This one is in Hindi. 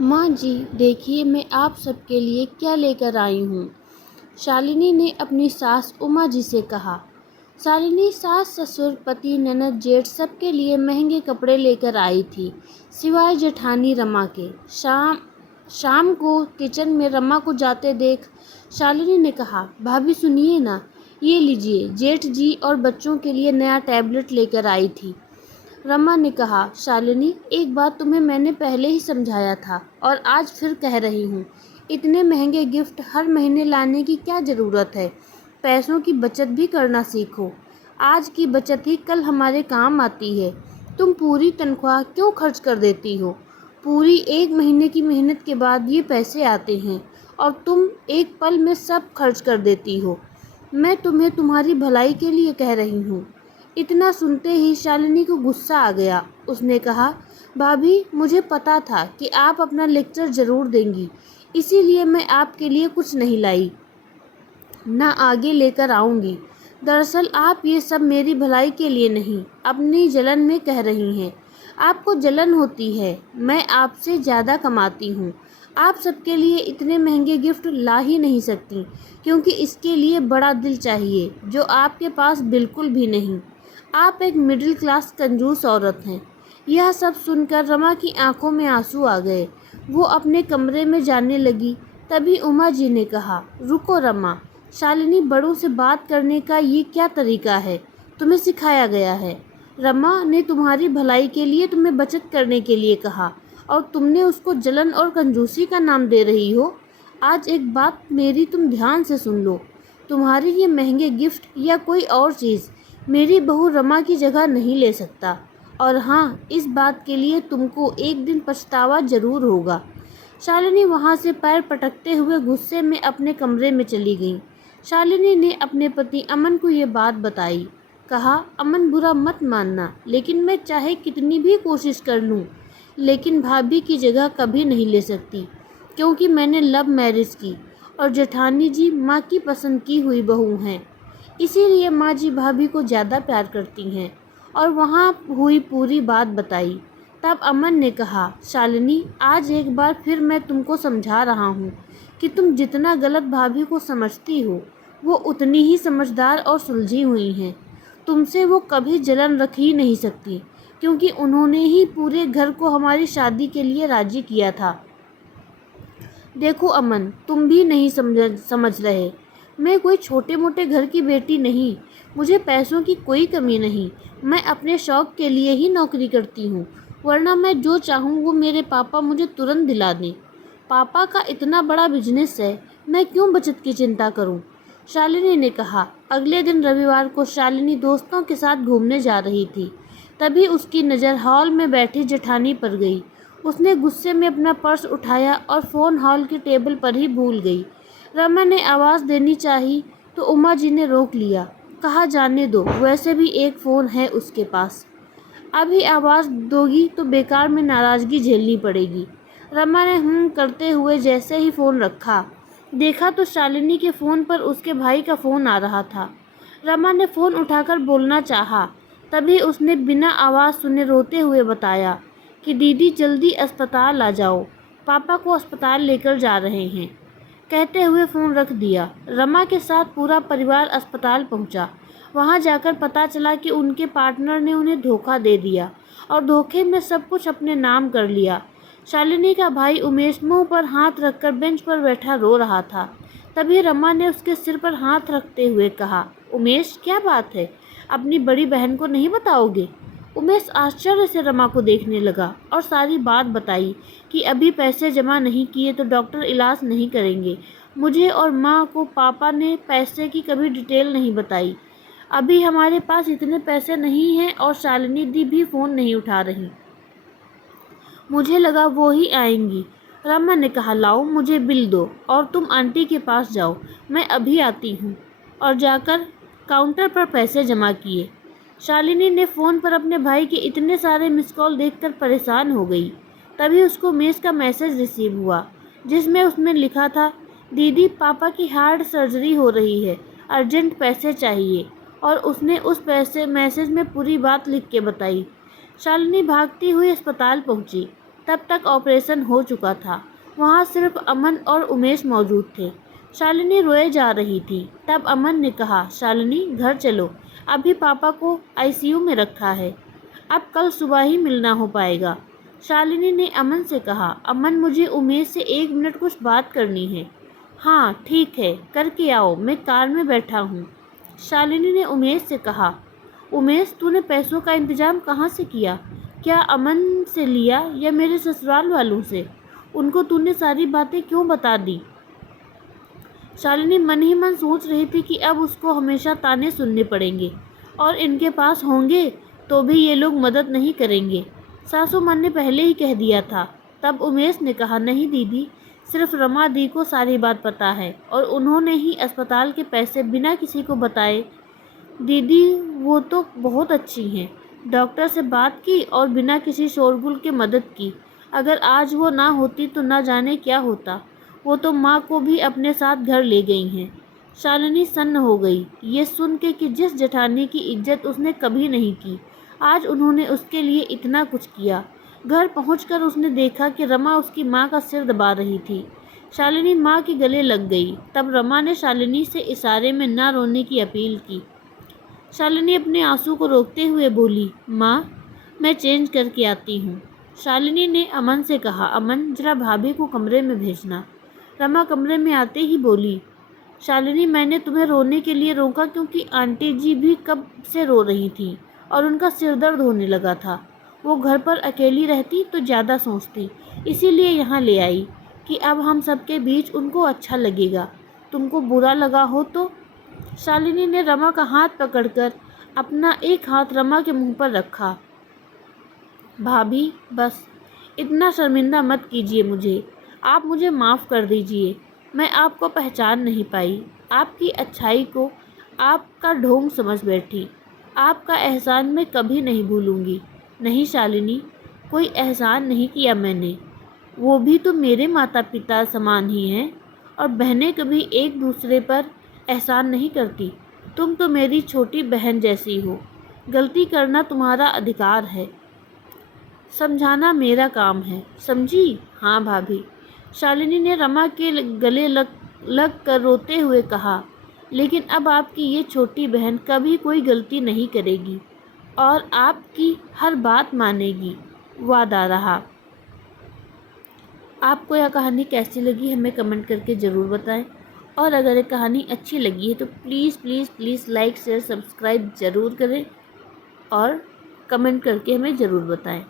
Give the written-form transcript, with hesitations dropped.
माँ जी, देखिए मैं आप सबके लिए क्या लेकर आई हूँ। शालिनी ने अपनी सास उमा जी से कहा। शालिनी सास ससुर पति ननद जेठ सबके लिए महंगे कपड़े लेकर आई थी, सिवाय जेठानी रमा के। शाम को किचन में रमा को जाते देख शालिनी ने कहा, भाभी सुनिए ना, ये लीजिए, जेठ जी और बच्चों के लिए नया टैबलेट लेकर आई थी। रमा ने कहा, शालिनी, एक बात तुम्हें मैंने पहले ही समझाया था और आज फिर कह रही हूँ, इतने महंगे गिफ्ट हर महीने लाने की क्या ज़रूरत है। पैसों की बचत भी करना सीखो। आज की बचत ही कल हमारे काम आती है। तुम पूरी तनख्वाह क्यों खर्च कर देती हो? पूरी एक महीने की मेहनत के बाद ये पैसे आते हैं और तुम एक पल में सब खर्च कर देती हो। मैं तुम्हें तुम्हारी भलाई के लिए कह रही हूँ। इतना सुनते ही शालिनी को गुस्सा आ गया। उसने कहा, भाभी, मुझे पता था कि आप अपना लेक्चर ज़रूर देंगी, इसीलिए मैं आपके लिए कुछ नहीं लाई, ना आगे लेकर आऊँगी। दरअसल आप ये सब मेरी भलाई के लिए नहीं, अपनी जलन में कह रही हैं। आपको जलन होती है, मैं आपसे ज़्यादा कमाती हूँ। आप सबके लिए इतने महंगे गिफ्ट ला ही नहीं सकती, क्योंकि इसके लिए बड़ा दिल चाहिए, जो आपके पास बिल्कुल भी नहीं। आप एक मिडिल क्लास कंजूस औरत हैं। यह सब सुनकर रमा की आंखों में आंसू आ गए। वो अपने कमरे में जाने लगी। तभी उमा जी ने कहा, रुको रमा, शालिनी, बड़ों से बात करने का ये क्या तरीका है? तुम्हें सिखाया गया है। रमा ने तुम्हारी भलाई के लिए तुम्हें बचत करने के लिए कहा और तुमने उसको जलन और कंजूसी का नाम दे रही हो। आज एक बात मेरी तुम ध्यान से सुन लो। तुम्हारे ये महंगे गिफ्ट या कोई और चीज़ मेरी बहू रमा की जगह नहीं ले सकता। और हाँ, इस बात के लिए तुमको एक दिन पछतावा जरूर होगा। शालिनी वहाँ से पैर पटकते हुए गुस्से में अपने कमरे में चली गई। शालिनी ने अपने पति अमन को ये बात बताई। कहा, अमन, बुरा मत मानना, लेकिन मैं चाहे कितनी भी कोशिश कर लूँ, लेकिन भाभी की जगह कभी नहीं ले सकती, क्योंकि मैंने लव मैरिज की और जेठानी जी माँ की पसंद की हुई बहू हैं। इसीलिए माँ जी भाभी को ज़्यादा प्यार करती हैं। और वहाँ हुई पूरी बात बताई। तब अमन ने कहा, शालिनी, आज एक बार फिर मैं तुमको समझा रहा हूँ कि तुम जितना गलत भाभी को समझती हो, वो उतनी ही समझदार और सुलझी हुई हैं। तुमसे वो कभी जलन रख ही नहीं सकती, क्योंकि उन्होंने ही पूरे घर को हमारी शादी के लिए राजी किया था। देखो अमन, तुम भी नहीं समझ रहे। मैं कोई छोटे मोटे घर की बेटी नहीं। मुझे पैसों की कोई कमी नहीं। मैं अपने शौक़ के लिए ही नौकरी करती हूँ, वरना मैं जो चाहूँ वो मेरे पापा मुझे तुरंत दिला दें। पापा का इतना बड़ा बिजनेस है, मैं क्यों बचत की चिंता करूँ? शालिनी ने कहा। अगले दिन रविवार को शालिनी दोस्तों के साथ घूमने जा रही थी। तभी उसकी नज़र हॉल में बैठी जेठानी पर गई। उसने गुस्से में अपना पर्स उठाया और फ़ोन हॉल की टेबल पर ही भूल गई। रमा ने आवाज़ देनी चाही तो उमा जी ने रोक लिया। कहा, जाने दो, वैसे भी एक फ़ोन है उसके पास। अभी आवाज़ दोगी तो बेकार में नाराज़गी झेलनी पड़ेगी। रमा ने करते हुए जैसे ही फ़ोन रखा, देखा तो शालिनी के फ़ोन पर उसके भाई का फ़ोन आ रहा था। रमा ने फ़ोन उठाकर बोलना चाहा, तभी उसने बिना आवाज़ सुने रोते हुए बताया कि दीदी, जल्दी अस्पताल आ जाओ, पापा को अस्पताल लेकर जा रहे हैं। कहते हुए फ़ोन रख दिया। रमा के साथ पूरा परिवार अस्पताल पहुंचा। वहां जाकर पता चला कि उनके पार्टनर ने उन्हें धोखा दे दिया और धोखे में सब कुछ अपने नाम कर लिया। शालिनी का भाई उमेश मुंह पर हाथ रखकर बेंच पर बैठा रो रहा था। तभी रमा ने उसके सिर पर हाथ रखते हुए कहा, उमेश, क्या बात है? अपनी बड़ी बहन को नहीं बताओगे? उमेश आश्चर्य से रमा को देखने लगा और सारी बात बताई कि अभी पैसे जमा नहीं किए तो डॉक्टर इलाज नहीं करेंगे। मुझे और माँ को पापा ने पैसे की कभी डिटेल नहीं बताई। अभी हमारे पास इतने पैसे नहीं हैं और शालिनी दी भी फ़ोन नहीं उठा रही। मुझे लगा वो ही आएंगी। रमा ने कहा, लाओ, मुझे बिल दो और तुम आंटी के पास जाओ, मैं अभी आती हूँ। और जाकर काउंटर पर पैसे जमा किए। शालिनी ने फ़ोन पर अपने भाई के इतने सारे मिस कॉल देखकर परेशान हो गई। तभी उसको मेस का मैसेज रिसीव हुआ, जिसमें उसने लिखा था, दीदी, पापा की हार्ट सर्जरी हो रही है, अर्जेंट पैसे चाहिए। और उसने उस पैसे मैसेज में पूरी बात लिख के बताई। शालिनी भागती हुई अस्पताल पहुंची। तब तक ऑपरेशन हो चुका था। वहाँ सिर्फ अमन और उमेश मौजूद थे। शालिनी रोए जा रही थी। तब अमन ने कहा, शालिनी घर चलो, अभी पापा को आईसीयू में रखा है, अब कल सुबह ही मिलना हो पाएगा। शालिनी ने अमन से कहा, अमन मुझे उमेश से 1 मिनट कुछ बात करनी है। हाँ ठीक है, करके आओ, मैं कार में बैठा हूँ। शालिनी ने उमेश से कहा, उमेश तूने पैसों का इंतजाम कहाँ से किया? क्या अमन से लिया या मेरे ससुराल वालों से? उनको तूने सारी बातें क्यों बता दी? शालिनी मन ही मन सोच रही थी कि अब उसको हमेशा ताने सुनने पड़ेंगे और इनके पास होंगे तो भी ये लोग मदद नहीं करेंगे। सासू माँ ने पहले ही कह दिया था। तब उमेश ने कहा, नहीं दीदी, सिर्फ रमा दी को सारी बात पता है और उन्होंने ही अस्पताल के पैसे बिना किसी को बताए। दीदी वो तो बहुत अच्छी हैं, डॉक्टर से बात की और बिना किसी शोरगुल के मदद की। अगर आज वो ना होती तो ना जाने क्या होता। वो तो माँ को भी अपने साथ घर ले गई हैं। शालिनी सन्न हो गई ये सुन के कि जिस जेठानी की इज्जत उसने कभी नहीं की, आज उन्होंने उसके लिए इतना कुछ किया। घर पहुंचकर उसने देखा कि रमा उसकी माँ का सिर दबा रही थी। शालिनी माँ के गले लग गई। तब रमा ने शालिनी से इशारे में ना रोने की अपील की। शालिनी अपने आंसू को रोकते हुए बोली, माँ मैं चेंज करके आती हूँ। शालिनी ने अमन से कहा, अमन जरा भाभी को कमरे में भेजना। रमा कमरे में आते ही बोली, शालिनी मैंने तुम्हें रोने के लिए रोका क्योंकि आंटी जी भी कब से रो रही थी और उनका सिर दर्द होने लगा था। वो घर पर अकेली रहती तो ज़्यादा सोचती, इसीलिए यहाँ ले आई कि अब हम सबके बीच उनको अच्छा लगेगा। तुमको बुरा लगा हो तो? शालिनी ने रमा का हाथ पकड़कर अपना एक हाथ रमा के मुंह पर रखा। भाभी बस इतना शर्मिंदा मत कीजिए मुझे, आप मुझे माफ़ कर दीजिए। मैं आपको पहचान नहीं पाई, आपकी अच्छाई को आपका ढोंग समझ बैठी। आपका एहसान मैं कभी नहीं भूलूंगी। नहीं शालिनी, कोई एहसान नहीं किया मैंने, वो भी तो मेरे माता पिता समान ही हैं और बहनें कभी एक दूसरे पर एहसान नहीं करती। तुम तो मेरी छोटी बहन जैसी हो, गलती करना तुम्हारा अधिकार है, समझाना मेरा काम है, समझी? हाँ भाभी। शालिनी ने रमा के गले लग कर रोते हुए कहा, लेकिन अब आपकी ये छोटी बहन कभी कोई गलती नहीं करेगी और आपकी हर बात मानेगी, वादा रहा। आपको यह कहानी कैसी लगी हमें कमेंट करके ज़रूर बताएं और अगर ये कहानी अच्छी लगी है तो please please please like share subscribe ज़रूर करें और कमेंट करके हमें ज़रूर बताएं।